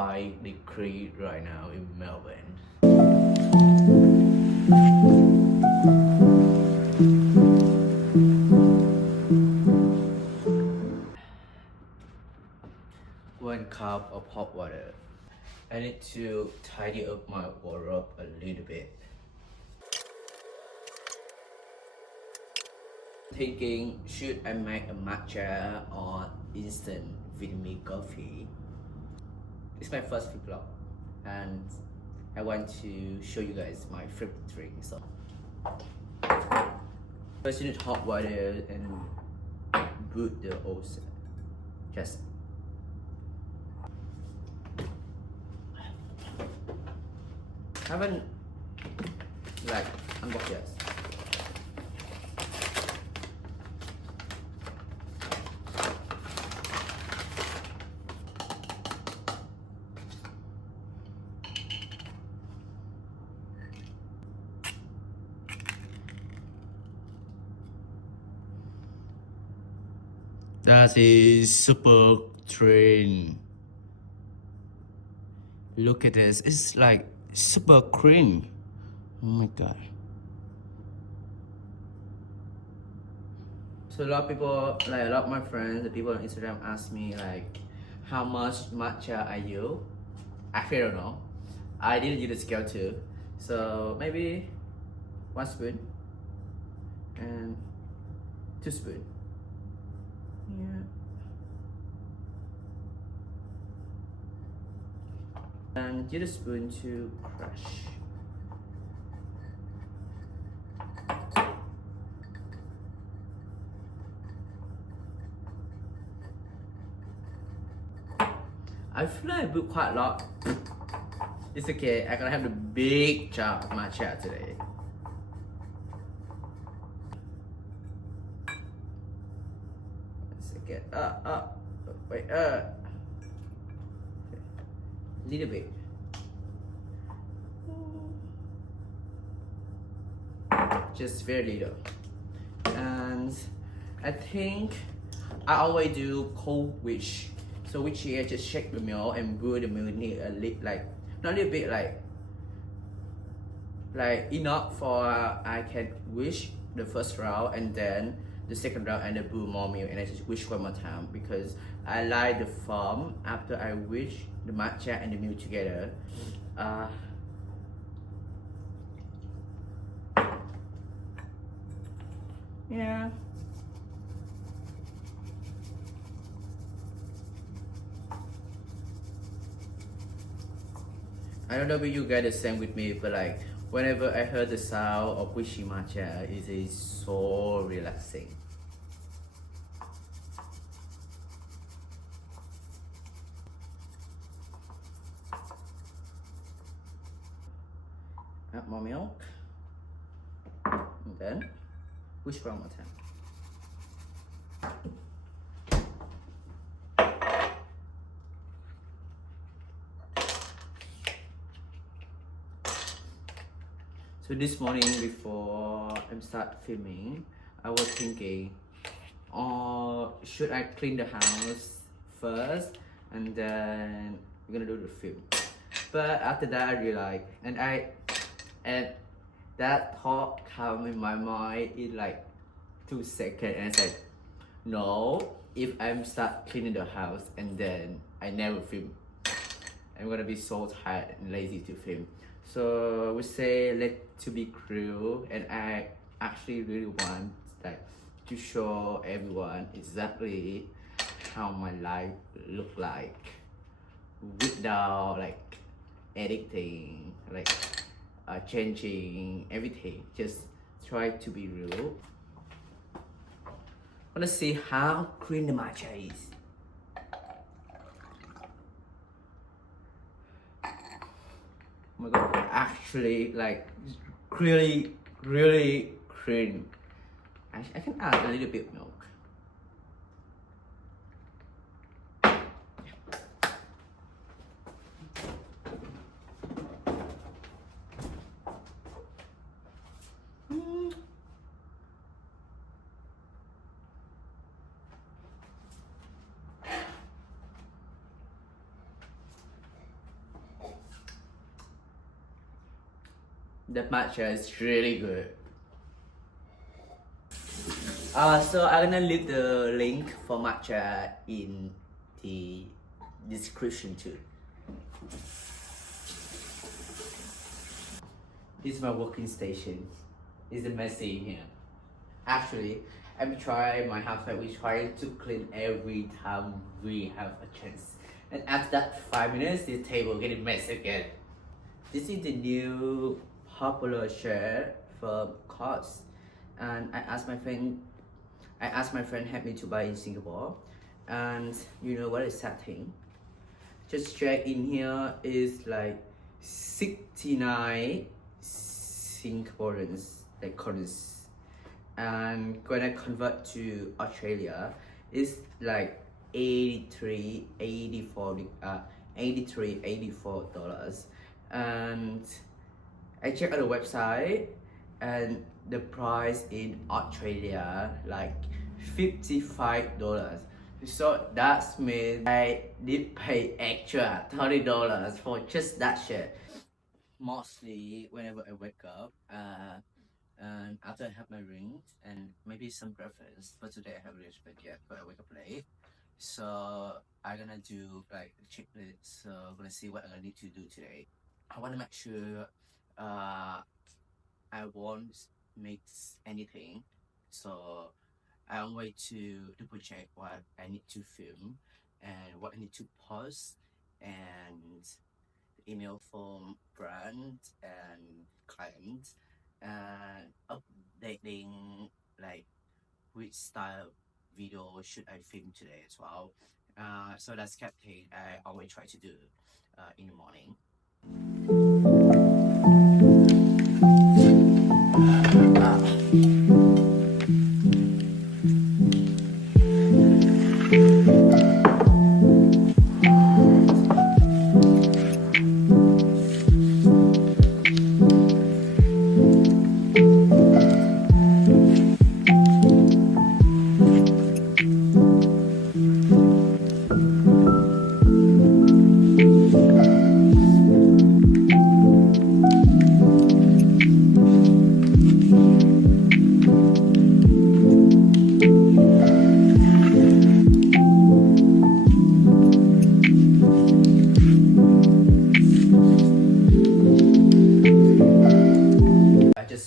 5 degrees right now in Melbourne. One cup of hot water. I need to tidy up my wardrobe a little bit. Thinking, should I make a matcha or instant vitamin coffee? It's my first vlog and I want to show you guys my favorite drink. So first you need hot water and boot the ocean. Just haven't like unboxed yet. That is super clean. Look at this, it's like super clean. Oh my god. So a lot of people, like a lot of my friends, the people on Instagram ask me like, how much matcha are you? Actually, I don't know. I didn't use the scale too. So maybe 1 spoon and 2 spoons. Yeah. And use a spoon to crush. I feel like I put quite a lot. It's okay, I'm gonna have the big jar of matcha today. Get wait, little bit. Just very little. And I think I always do cold which. So which here just shake the milk and brew the milk need a little, like not a little bit, like enough for I can wish the first round and then the second round and I brew more milk and I just wish one more time because I like the foam after I wish the matcha and the milk together. Yeah. I don't know if you guys the same with me, but like whenever I heard the sound of wishing matcha, it is so relaxing. Add more milk, and then wish one more time. So this morning before I start filming, I was thinking, should I clean the house first and then we're gonna do the film. But after that I realized, and that thought came in my mind in like 2 seconds and I said, no, if I'm start cleaning the house and then I never film, I'm gonna be so tired and lazy to film. So we say to be crew, and I actually really want like to show everyone exactly how my life look like without like editing, like changing everything. Just try to be real. Wanna see how clean the matcha is. Oh my god, actually like really clean. Actually, I can add a little bit of milk. The matcha is really good. So I'm gonna leave the link for matcha in the description too. This is my working station. It's messy in here. Actually, I'm trying my housemate. We try to clean every time we have a chance. And after that 5 minutes, the table getting messy again. This is the new popular shirt from COS, and I asked my friend help me to buy in Singapore, and you know what is that thing? Just check in here is like 69 Singaporeans like currencies, and when I convert to Australia, it's like 84 dollars. And I checked on the website, and the price in Australia like $55. So that means I did pay extra $30 for just that shirt. Mostly whenever I wake up, and after I have my rings and maybe some breakfast. But today I haven't reached bed yet, but I wake up late. So I'm gonna do like a checklist. So I'm gonna see what I need to do today. I want to make sure I won't mix anything. So I'm going to double check what I need to film and what I need to post, and email from brand and clients, and updating like which style video should I film today as well. So that's something I always try to do in the morning.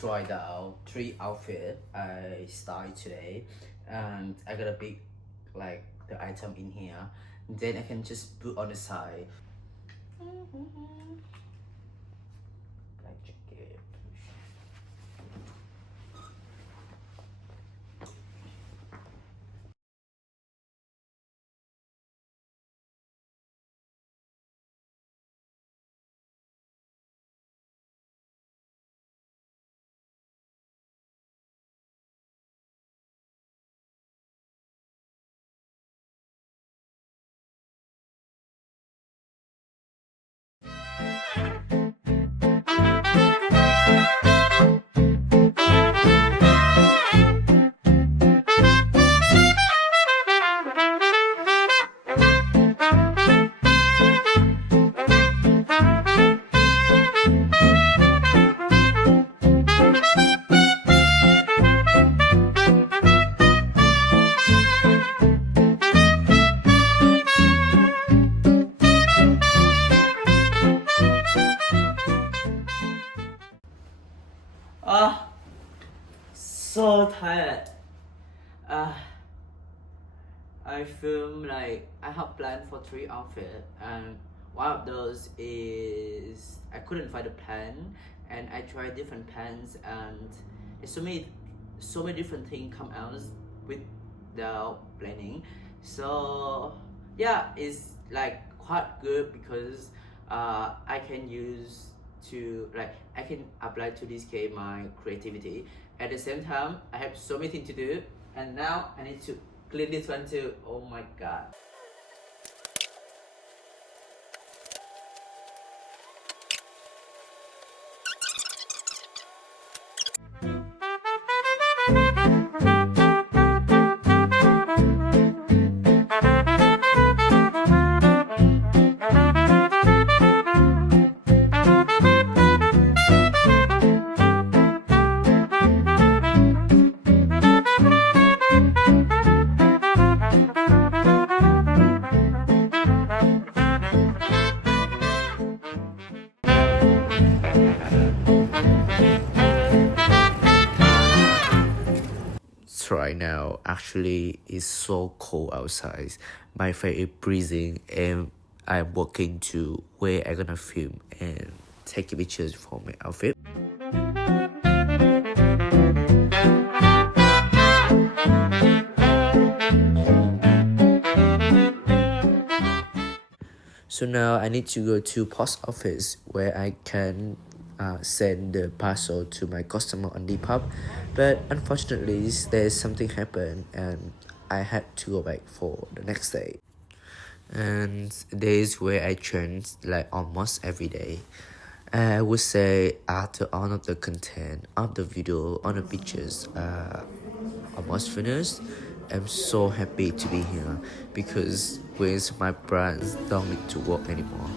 Tried out 3 outfits I styled today, and I gotta pick like the item in here, then I can just put on the side. Black jacket. So tired. I film like I have planned for 3 outfits, and one of those is I couldn't find a plan, and I tried different pants, and so many different things come out without planning. So yeah, it's like quite good because I can use to like I can apply to this game my creativity. At the same time, I have so many things to do, and now I need to clean this one too. Oh my god. because right now actually it's so cold outside. My face is breathing and I'm walking to where I'm gonna film and take pictures for my outfit. So now I need to go to post office where I can send the parcel to my customer on Depop, but unfortunately there's something happened and I had to go back for the next day. And days where I train like almost every day. I would say after all of the content of the video, all the pictures almost finished, I'm so happy to be here because with my brands don't need to work anymore.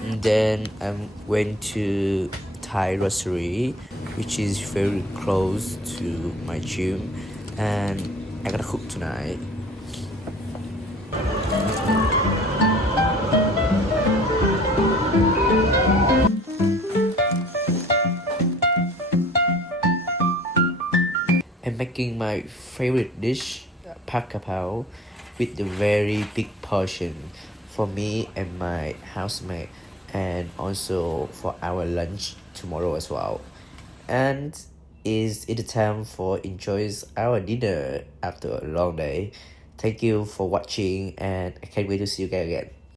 And then I went to Thai restaurant, which is very close to my gym, and I gotta cook tonight. I'm making my favorite dish, pak kapao, with the very big portion for me and my housemate, and also for our lunch tomorrow as well. And is it the time for enjoys our dinner after a long day? Thank you for watching, and I can't wait to see you guys again.